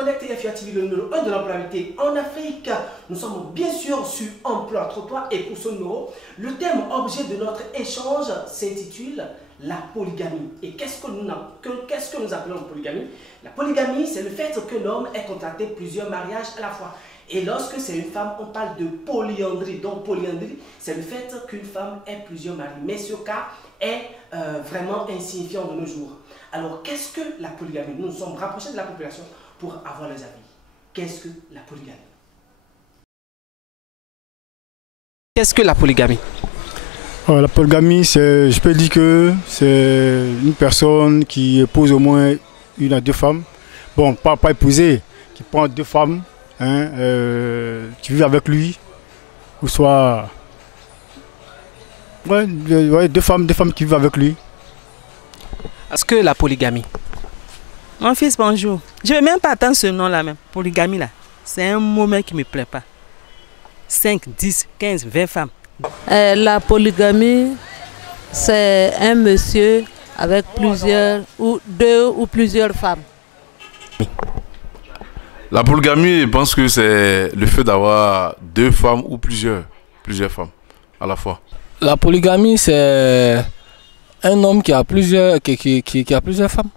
connectez FIA TV, le numéro 1 de l'employabilité en Afrique. Nous sommes bien sûr sur Emploi Trottoir et pour ce numéro, le thème objet de notre échange s'intitule la polygamie. Et qu'est-ce que nous appelons polygamie? La polygamie, c'est le fait que l'homme ait contracté plusieurs mariages à la fois. Et lorsque c'est une femme, on parle de polyandrie. Donc polyandrie, c'est le fait qu'une femme ait plusieurs maris. Mais ce cas est vraiment insignifiant de nos jours. Alors qu'est-ce que la polygamie? Nous nous sommes rapprochés de la population pour avoir les avis. Qu'est-ce que la polygamie? Qu'est-ce que la polygamie? La polygamie, je peux dire que c'est une personne qui épouse au moins une à deux femmes. Bon, pas épouser, qui prend deux femmes, hein, qui vivent avec lui, ou soit deux femmes qui vivent avec lui. Est-ce que la polygamie? Mon fils, bonjour. Je ne vais même pas attendre ce nom-là même. Polygamie là, c'est un mot même qui ne me plaît pas. 5, 10, 15, 20 femmes. La polygamie, c'est un monsieur avec plusieurs, ou deux ou plusieurs femmes. La polygamie, je pense que c'est le fait d'avoir deux femmes ou plusieurs femmes à la fois. La polygamie, c'est un homme qui a plusieurs, qui a plusieurs femmes.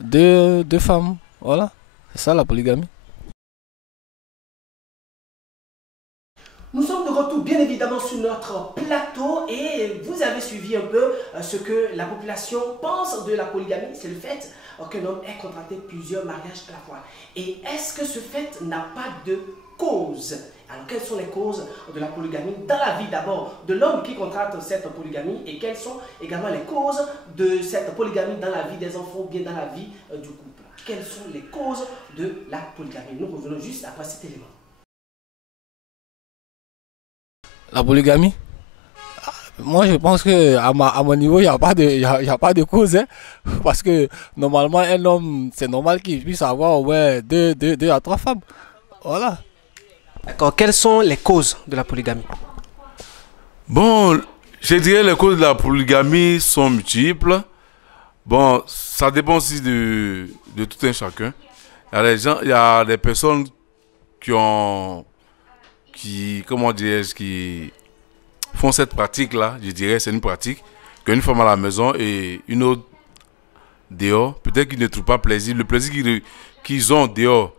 Deux femmes, voilà. C'est ça la polygamie. Nous sommes de retour bien évidemment sur notre plateau et vous avez suivi un peu ce que la population pense de la polygamie. C'est le fait qu'un homme ait contracté plusieurs mariages à la fois. Et est-ce que ce fait n'a pas de cause? Alors quelles sont les causes de la polygamie dans la vie d'abord de l'homme qui contracte cette polygamie et quelles sont également les causes de cette polygamie dans la vie des enfants ou bien dans la vie du couple? Quelles sont les causes de la polygamie? Nous revenons juste après cet élément. La polygamie, moi je pense que à mon niveau, il n'y a pas de cause. Hein, parce que normalement, un homme, c'est normal qu'il puisse avoir deux à trois femmes. Voilà. D'accord. Quelles sont les causes de la polygamie? Bon, je dirais les causes de la polygamie sont multiples. Bon, ça dépend aussi de tout un chacun. Il y a des personnes qui font cette pratique-là, je dirais, c'est une pratique, qu'une femme à la maison et une autre dehors, peut-être qu'ils ne trouvent pas plaisir. Le plaisir qu'ils ont dehors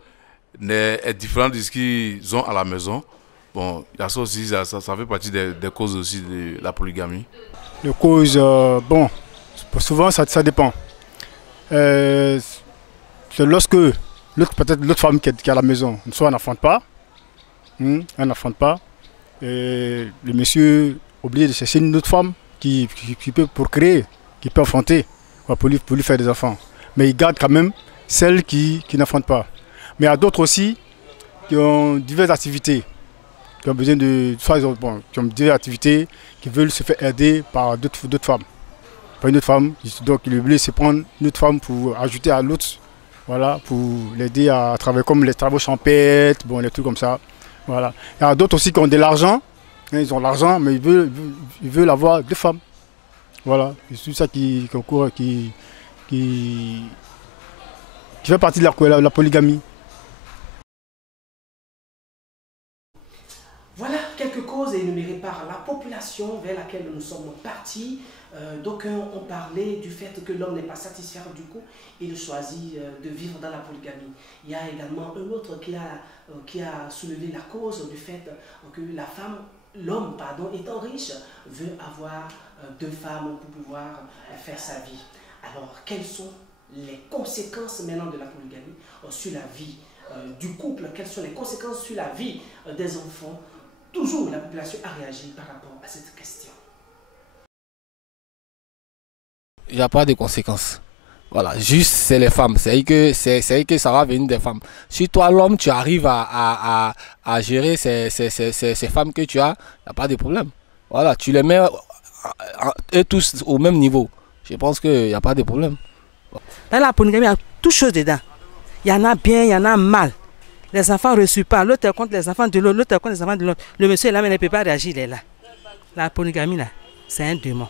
est différent de ce qu'ils ont à la maison. Bon, il y a ça aussi, ça fait partie des causes aussi de la polygamie. Les causes, bon, souvent ça dépend. C'est lorsque peut-être l'autre femme qui est à la maison, soit elle n'enfante pas, et le monsieur obligé de chercher une autre femme qui peut procréer, qui peut enfanter pour lui faire des enfants. Mais il garde quand même celle qui n'enfante pas. Mais il y a d'autres aussi qui ont diverses activités, qui ont besoin de, qui ont diverses activités, qui veulent se faire aider par d'autres femmes. Par une autre femme, donc il est obligé de se prendre une autre femme pour ajouter à l'autre, voilà, pour l'aider à travailler comme les travaux champêtres, bon, les trucs comme ça. Voilà. Il y a d'autres aussi qui ont de l'argent, hein, ils ont l'argent, mais ils veulent avoir deux femmes. Voilà, c'est tout ça qui fait partie de la polygamie. Voilà quelques causes énumérées par la population vers laquelle nous sommes partis. D'aucuns ont parlé du fait que l'homme n'est pas satisfait du coup, il choisit de vivre dans la polygamie. Il y a également un autre qui a soulevé la cause du fait que l'homme étant riche, veut avoir deux femmes pour pouvoir faire sa vie. Alors, quelles sont les conséquences maintenant de la polygamie sur la vie du couple? Quelles sont les conséquences sur la vie des enfants? Toujours la population a réagi par rapport à cette question. Il n'y a pas de conséquences. Voilà, juste c'est les femmes. C'est que ça va venir des femmes. Si toi, l'homme, tu arrives à gérer ces femmes que tu as, il n'y a pas de problème. Voilà, tu les mets eux tous au même niveau. Je pense qu'il n'y a pas de problème. Dans la polygamie, il y a toutes choses dedans. Il y en a bien, il y en a mal. Les enfants ne reçoivent pas. L'autre est contre les enfants de l'autre, l'autre est contre les enfants de l'autre. Le monsieur est là, mais il ne peut pas réagir, il est là. La polygamie, là, c'est un démon.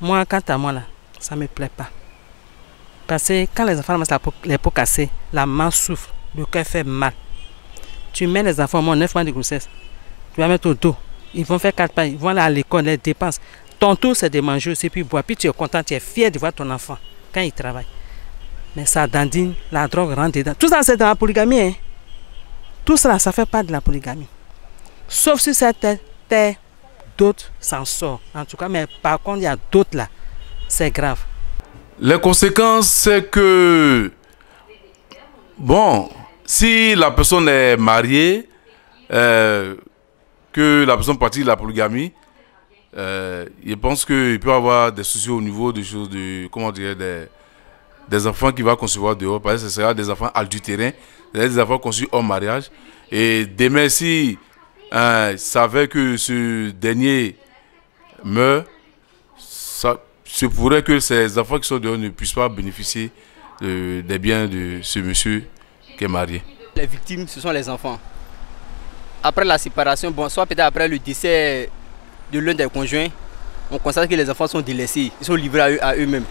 Moi, quant à moi, là, ça ne me plaît pas. Parce que quand les enfants ramassent les peaux cassées, la main souffre, le cœur fait mal. Tu mets les enfants au moins 9 mois de grossesse, tu vas mettre au dos, ils vont faire 4 pas, ils vont aller à l'école, les dépenses. Ton tour, c'est de manger aussi, puis boire, puis tu es content, tu es fier de voir ton enfant quand il travaille. Mais ça dandine, la drogue rentre dedans. Tout ça, c'est dans la polygamie. Hein. Tout ça, ça fait pas de la polygamie. Sauf si cette terre, d'autres s'en sortent. En tout cas, mais par contre, il y a d'autres là. C'est grave. Les conséquences, c'est que, bon, si la personne est mariée, que la personne pratique la polygamie, je pense qu'il peut avoir des soucis au niveau des choses, comment dire, des enfants qu'il va concevoir dehors, parce que ce sera des enfants adultérins, des enfants conçus hors mariage. Et demain, si savait que ce dernier meurt, ça se pourrait que ces enfants qui sont dehors ne puissent pas bénéficier des biens de ce monsieur qui est marié. Les victimes, ce sont les enfants. Après la séparation, bon, soit peut-être après le décès de l'un des conjoints, on constate que les enfants sont délaissés, ils sont livrés à eux-mêmes.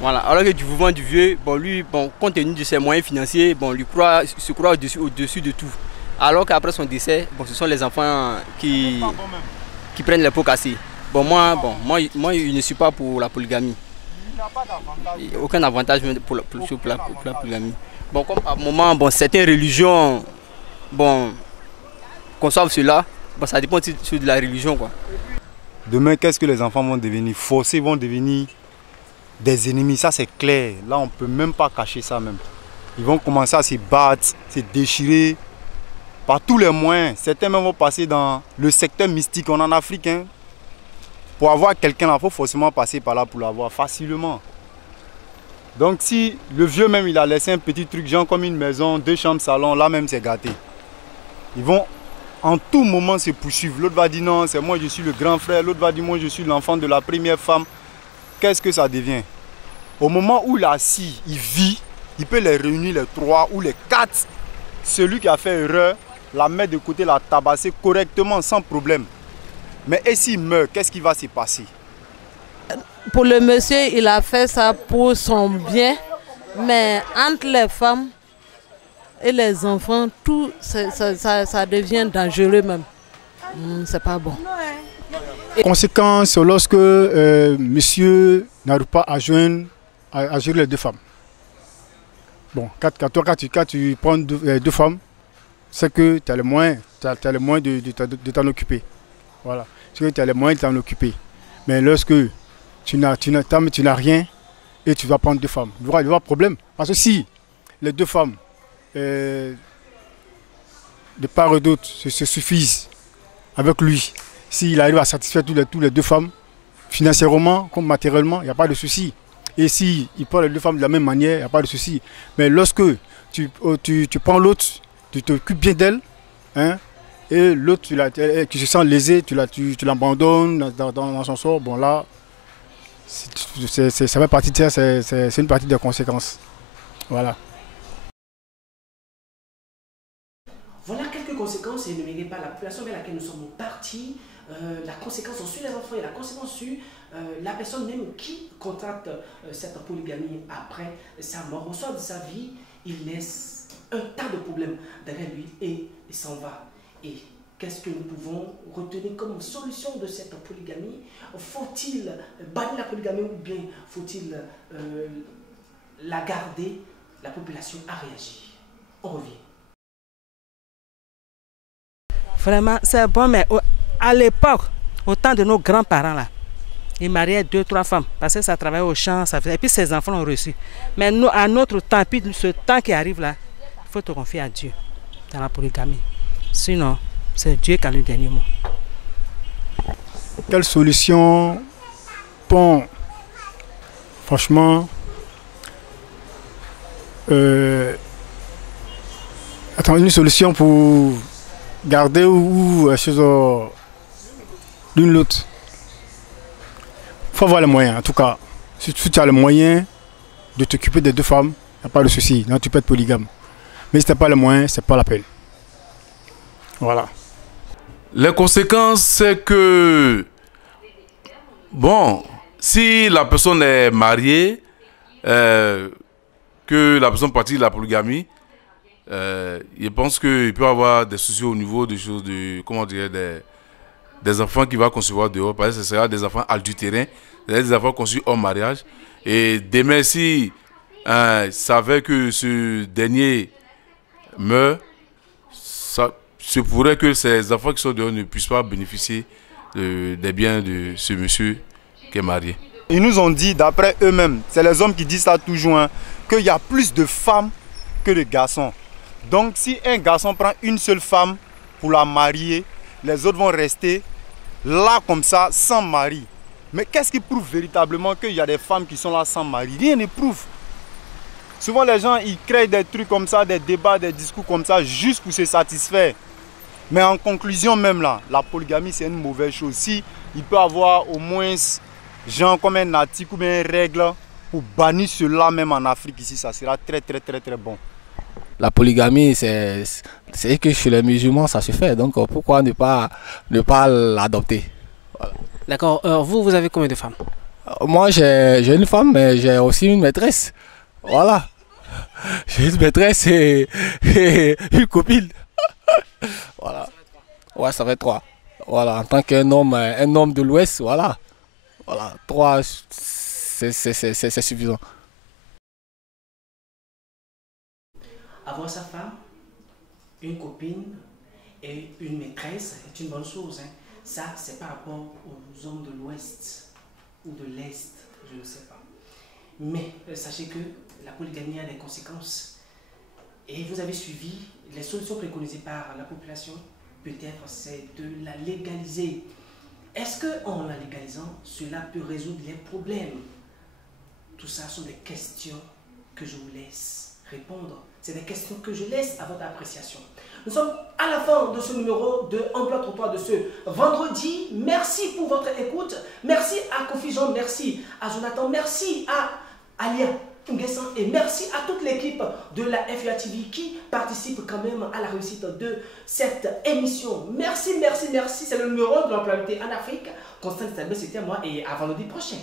Voilà. Alors que du mouvement du vieux, bon, lui, bon, compte tenu de ses moyens financiers, bon, lui se croit au-dessus de tout. Alors qu'après son décès, bon, ce sont les enfants qui prennent les pots cassés. Bon, moi, je ne suis pas pour la polygamie. Il n'y a aucun avantage pour la polygamie. Bon, comme à un moment, bon, certaines religions, bon, conçoivent cela, bon, ça dépend de la religion, quoi. Demain, qu'est-ce que les enfants vont devenir? Forcés, vont devenir des ennemis, ça c'est clair. Là, on ne peut même pas cacher ça même. Ils vont commencer à se battre, se déchirer par tous les moyens. Certains même vont passer dans le secteur mystique. On est en Afrique, hein. Pour avoir quelqu'un là, il faut forcément passer par là pour l'avoir facilement. Donc si le vieux même, il a laissé un petit truc, genre comme une maison, 2 chambres, salon, là même c'est gâté. Ils vont en tout moment se poursuivre. L'autre va dire non, c'est moi, je suis le grand frère. L'autre va dire moi, je suis l'enfant de la première femme. Qu'est-ce que ça devient? Au moment où il est assis, il vit, il peut les réunir les 3 ou les 4. Celui qui a fait erreur, la mettre de côté, la tabasser correctement, sans problème. Mais et s'il meurt, qu'est-ce qui va se passer? Pour le monsieur, il a fait ça pour son bien. Mais entre les femmes et les enfants, tout ça devient dangereux même. C'est pas bon. Conséquence, lorsque monsieur n'arrive pas à joindre, à gérer les 2 femmes. Bon, quand tu prends 2 femmes, c'est que tu as le moyen, de t'en occuper. Voilà, c'est que tu as les moyens de t'en occuper. Mais lorsque tu n'as rien et tu vas prendre 2 femmes, il y aura problème. Parce que si les 2 femmes, de part et d'autre, se suffisent avec lui, s'il arrive à satisfaire toutes les 2 femmes, financièrement comme matériellement, il n'y a pas de souci. Et s'il prend les 2 femmes de la même manière, il n'y a pas de souci. Mais lorsque tu prends l'autre, tu t'occupes bien d'elle, hein, et l'autre, tu se sens lésé, tu l'abandonnes dans son sort, bon là, ça fait partie de ça, c'est une partie des conséquences. Voilà. Voilà quelques conséquences énumérées par la population vers laquelle nous sommes partis. La conséquence sur les enfants et la conséquence sur la personne même qui contracte cette polygamie après sa mort. Au soir de sa vie, il laisse un tas de problèmes derrière lui et il s'en va. Et qu'est-ce que nous pouvons retenir comme solution de cette polygamie? Faut-il bannir la polygamie ou bien faut-il la garder? La population a réagi. On revient. Vraiment, c'est bon, mais à l'époque, au temps de nos grands-parents, là, ils mariaient 2, 3 femmes, parce que ça travaillait au champ, et puis ses enfants l'ont reçu. Mais nous, à notre temps, puis ce temps qui arrive là, il faut te confier à Dieu dans la polygamie. Sinon, c'est Dieu qui a le dernier mot. Quelle solution? Bon, franchement, une solution pour garder ou l'une l'autre. Il faut avoir les moyens, en tout cas. Si tu as les moyens de t'occuper des 2 femmes, il n'y a pas de souci. Non, tu peux être polygame. Mais si tu n'as pas les moyens, ce n'est pas la peine. Voilà. Les conséquences, c'est que, bon, si la personne est mariée, que la personne pratique la polygamie, je pense qu'il peut y avoir des soucis au niveau des choses, comment dire, des enfants qu'il va concevoir dehors, parce que ce sera des enfants adultérins, des enfants conçus hors mariage. Et demain, si savait que ce dernier meurt, ça se pourrait que ces enfants qui sont dehors ne puissent pas bénéficier des biens de ce monsieur qui est marié. Ils nous ont dit, d'après eux-mêmes, c'est les hommes qui disent ça toujours, hein, qu'il y a plus de femmes que de garçons. Donc si un garçon prend une seule femme pour la marier, les autres vont rester là comme ça, sans mari. Mais qu'est-ce qui prouve véritablement qu'il y a des femmes qui sont là sans mari? Rien ne prouve. Souvent les gens ils créent des trucs comme ça, des débats, des discours comme ça, juste pour se satisfaire. Mais en conclusion même là, la polygamie c'est une mauvaise chose. Si il peut avoir au moins genre comme un article ou bien une règle pour bannir cela même en Afrique ici, ça sera très bon. La polygamie, c'est que chez les musulmans ça se fait, donc pourquoi ne pas l'adopter? Voilà. D'accord, vous avez combien de femmes? Moi j'ai une femme, mais j'ai aussi une maîtresse. Voilà. J'ai une maîtresse et une copine. Voilà. Ouais, ça fait 3. Voilà, en tant qu'un homme, de l'Ouest, voilà. Voilà, 3, c'est suffisant. Avoir sa femme, une copine et une maîtresse est une bonne chose. Hein. Ça, c'est par rapport aux hommes de l'Ouest ou de l'Est, je ne sais pas. Mais sachez que la polygamie a des conséquences. Et vous avez suivi les solutions préconisées par la population. Peut-être c'est de la légaliser. Est-ce qu'en la légalisant, cela peut résoudre les problèmes? Tout ça sont des questions que je vous laisse répondre. C'est des questions que je laisse à votre appréciation. Nous sommes à la fin de ce numéro de Emploi Trottoir de ce vendredi. Merci pour votre écoute. Merci à Kofi Jean, merci à Jonathan, merci à Alia Nguessan et merci à toute l'équipe de la FUA TV qui participe quand même à la réussite de cette émission. Merci. C'est le numéro de l'employabilité en Afrique. Constant Stabé, c'était moi et à vendredi prochain.